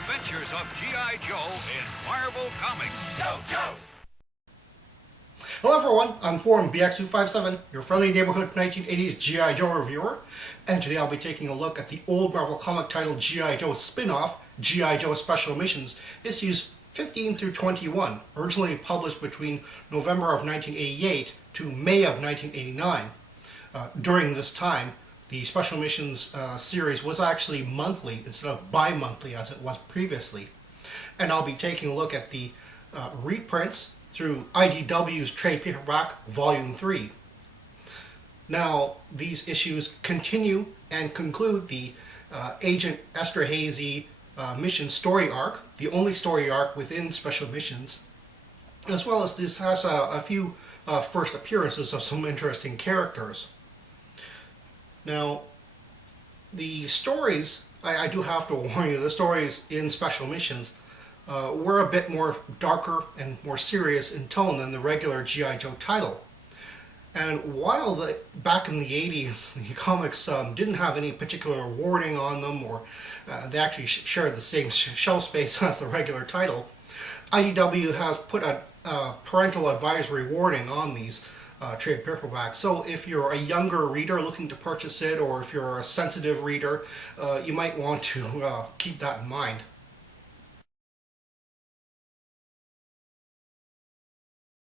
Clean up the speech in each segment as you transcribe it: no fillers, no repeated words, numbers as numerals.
adventures of G.I. Joe in Marvel Comics. Go, Joe! Hello everyone, I'm Forum BX257, your friendly neighborhood 1980s G.I. Joe reviewer, and today I'll be taking a look at the old Marvel comic titled G.I. Joe spin-off, G.I. Joe Special Missions, issues 15 through 21, originally published between November of 1988 to May of 1989. During this time, the Special Missions series was actually monthly instead of bi-monthly as it was previously. And I'll be taking a look at the reprints through IDW's trade paperback Volume 3. Now, these issues continue and conclude the Agent Esterhazy mission story arc, the only story arc within Special Missions, as well as this has a few first appearances of some interesting characters. Now, the stories, I do have to warn you, the stories in Special Missions were a bit more darker and more serious in tone than the regular G.I. Joe title. And while back in the 80s, the comics didn't have any particular wording on them, or they actually shared the same shelf space as the regular title, IDW has put a parental advisory warning on these trade paperbacks. So if you're a younger reader looking to purchase it, or if you're a sensitive reader, you might want to keep that in mind.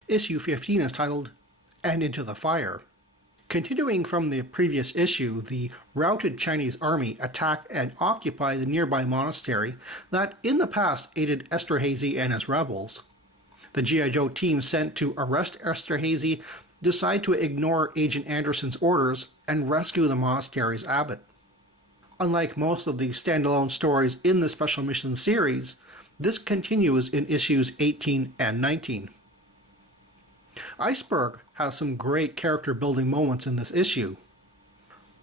Issue 15 is titled, "And Into the Fire." Continuing from the previous issue, the routed Chinese army attack and occupy the nearby monastery that in the past aided Esterhazy and his rebels. The G.I. Joe team sent to arrest Esterhazy decide to ignore Agent Anderson's orders and rescue the monastery's abbot. Unlike most of the standalone stories in the Special Missions series, this continues in issues 18 and 19. Iceberg has some great character building moments in this issue.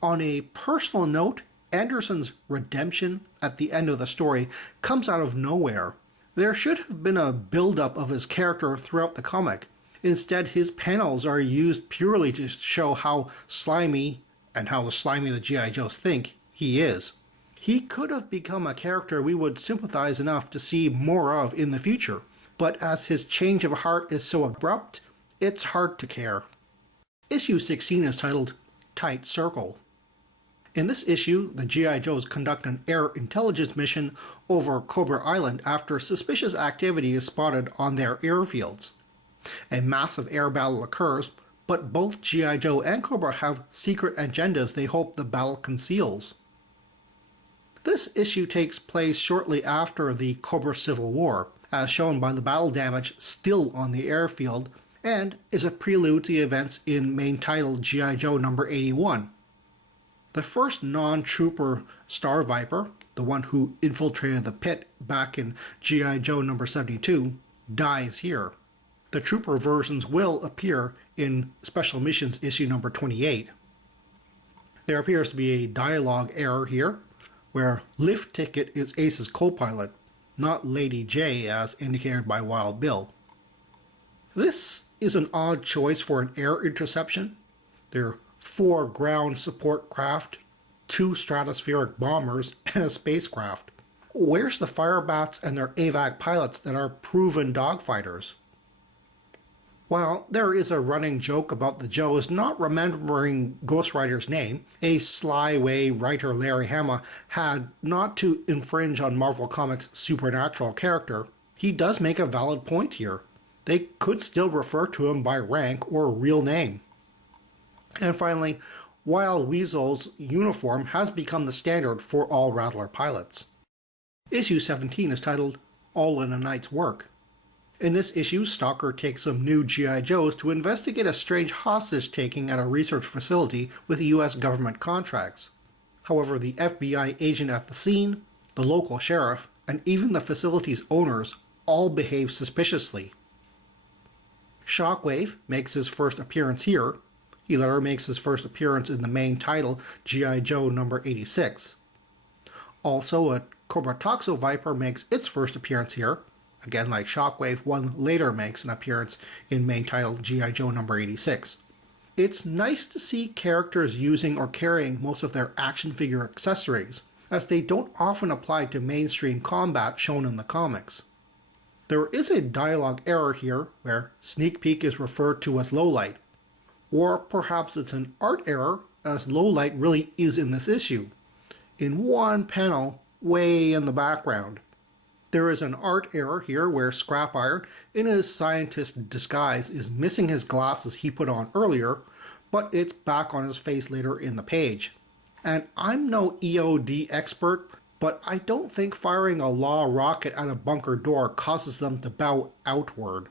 On a personal note, Anderson's redemption at the end of the story comes out of nowhere. There should have been a build-up of his character throughout the comic. Instead, his panels are used purely to show how slimy, and how slimy the G.I. Joes think, he is. He could have become a character we would sympathize enough to see more of in the future, but as his change of heart is so abrupt, it's hard to care. Issue 16 is titled Tight Circle. In this issue, the G.I. Joes conduct an air intelligence mission over Cobra Island after suspicious activity is spotted on their airfields. A massive air battle occurs, but both G.I. Joe and Cobra have secret agendas they hope the battle conceals. This issue takes place shortly after the Cobra Civil War, as shown by the battle damage still on the airfield, and is a prelude to the events in main title G.I. Joe number 81. The first non-trooper Star Viper, the one who infiltrated the pit back in G.I. Joe number 72, dies here. The trooper versions will appear in Special Missions issue number 28. There appears to be a dialogue error here, where Lift Ticket is Ace's co-pilot, not Lady J as indicated by Wild Bill. This is an odd choice for an air interception. There are 4 ground support craft, 2 stratospheric bombers, and a spacecraft. Where's the Firebats and their AVAC pilots that are proven dogfighters? While there is a running joke about the Joes not remembering Ghost Rider's name, a sly way writer Larry Hama had not to infringe on Marvel Comics' supernatural character, he does make a valid point here. They could still refer to him by rank or real name. And finally, Wild Weasel's uniform has become the standard for all Rattler pilots. Issue 17 is titled All in a Night's Work. In this issue, Stalker takes some new G.I. Joes to investigate a strange hostage-taking at a research facility with U.S. government contracts. However, the FBI agent at the scene, the local sheriff, and even the facility's owners all behave suspiciously. Shockwave makes his first appearance here. He later makes his first appearance in the main title, G.I. Joe number 86. Also, a Cobra Toxo Viper makes its first appearance here. Again, like Shockwave, one later makes an appearance in main title G.I. Joe number 86. It's nice to see characters using or carrying most of their action figure accessories, as they don't often apply to mainstream combat shown in the comics. There is a dialogue error here where Sneak Peek is referred to as Lowlight, or perhaps it's an art error as Lowlight really is in this issue, in one panel way in the background. There is an art error here where Scrap Iron, in his scientist disguise, is missing his glasses he put on earlier, but it's back on his face later in the page. And I'm no EOD expert, but I don't think firing a law rocket at a bunker door causes them to bow outward.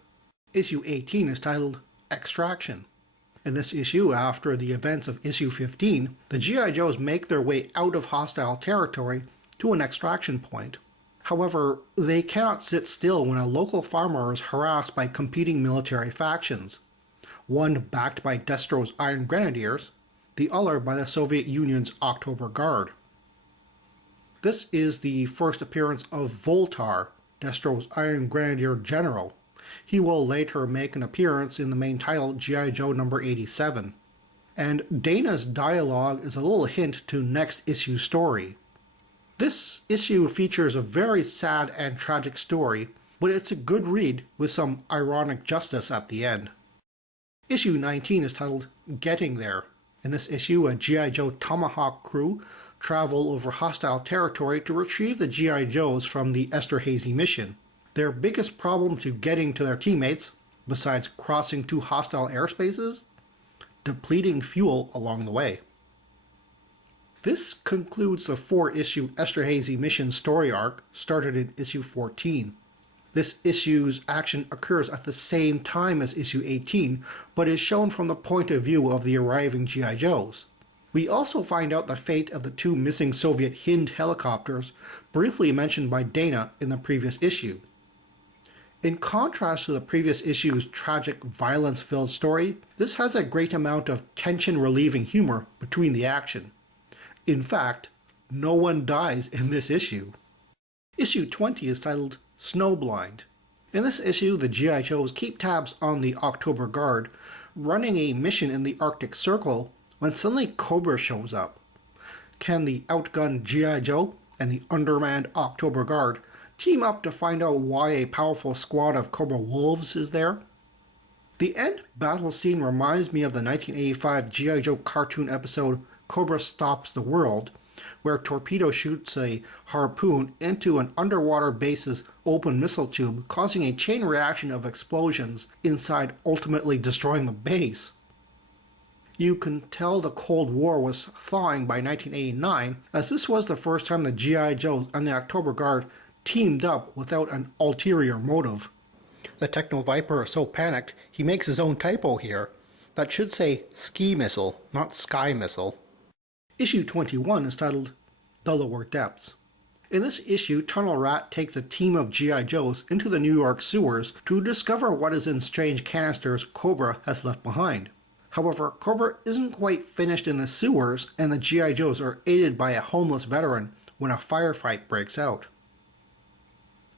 Issue 18 is titled Extraction. In this issue, after the events of issue 15, the G.I. Joes make their way out of hostile territory to an extraction point. However, they cannot sit still when a local farmer is harassed by competing military factions, one backed by Destro's Iron Grenadiers, the other by the Soviet Union's October Guard. This is the first appearance of Voltar, Destro's Iron Grenadier General. He will later make an appearance in the main title G.I. Joe number 87. And Dana's dialogue is a little hint to next issue's story. This issue features a very sad and tragic story, but it's a good read with some ironic justice at the end. Issue 19 is titled Getting There. In this issue, a G.I. Joe Tomahawk crew travel over hostile territory to retrieve the G.I. Joes from the Esterhazy mission. Their biggest problem to getting to their teammates, besides crossing two hostile airspaces, depleting fuel along the way. This concludes the 4-issue Esterhazy mission story arc started in issue 14. This issue's action occurs at the same time as issue 18, but is shown from the point of view of the arriving G.I. Joes. We also find out the fate of the 2 missing Soviet Hind helicopters, briefly mentioned by Dana in the previous issue. In contrast to the previous issue's tragic, violence-filled story, this has a great amount of tension-relieving humor between the action. In fact, no one dies in this issue. Issue 20 is titled Snowblind. In this issue, the G.I. Joes keep tabs on the October Guard, running a mission in the Arctic Circle, when suddenly Cobra shows up. Can the outgunned G.I. Joe and the undermanned October Guard team up to find out why a powerful squad of Cobra Wolves is there? The end battle scene reminds me of the 1985 G.I. Joe cartoon episode Cobra Stops the World, where Torpedo shoots a harpoon into an underwater base's open missile tube, causing a chain reaction of explosions inside, ultimately destroying the base. You can tell the Cold War was thawing by 1989, as this was the first time the G.I. Joes and the October Guard teamed up without an ulterior motive. The Techno Viper is so panicked, he makes his own typo here. That should say ski missile, not sky missile. Issue 21 is titled The Lower Depths. In this issue, Tunnel Rat takes a team of G.I. Joes into the New York sewers to discover what is in strange canisters Cobra has left behind. However, Cobra isn't quite finished in the sewers, and the G.I. Joes are aided by a homeless veteran when a firefight breaks out.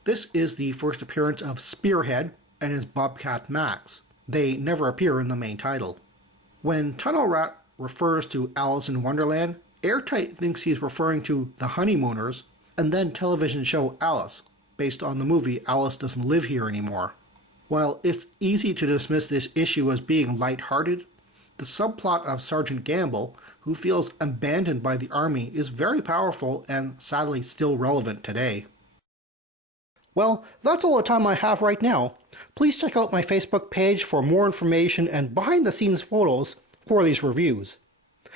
This is the first appearance of Spearhead and his Bobcat Max. They never appear in the main title. When Tunnel Rat refers to Alice in Wonderland, Airtight thinks he's referring to The Honeymooners and then television show Alice, based on the movie Alice Doesn't Live Here Anymore. While it's easy to dismiss this issue as being lighthearted, the subplot of Sergeant Gamble, who feels abandoned by the army, is very powerful and sadly still relevant today. Well, that's all the time I have right now. Please check out my Facebook page for more information and behind-the-scenes photos for these reviews.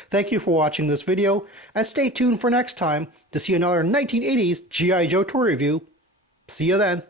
Thank you for watching this video, and stay tuned for next time to see another 1980s G.I. Joe toy review. See you then.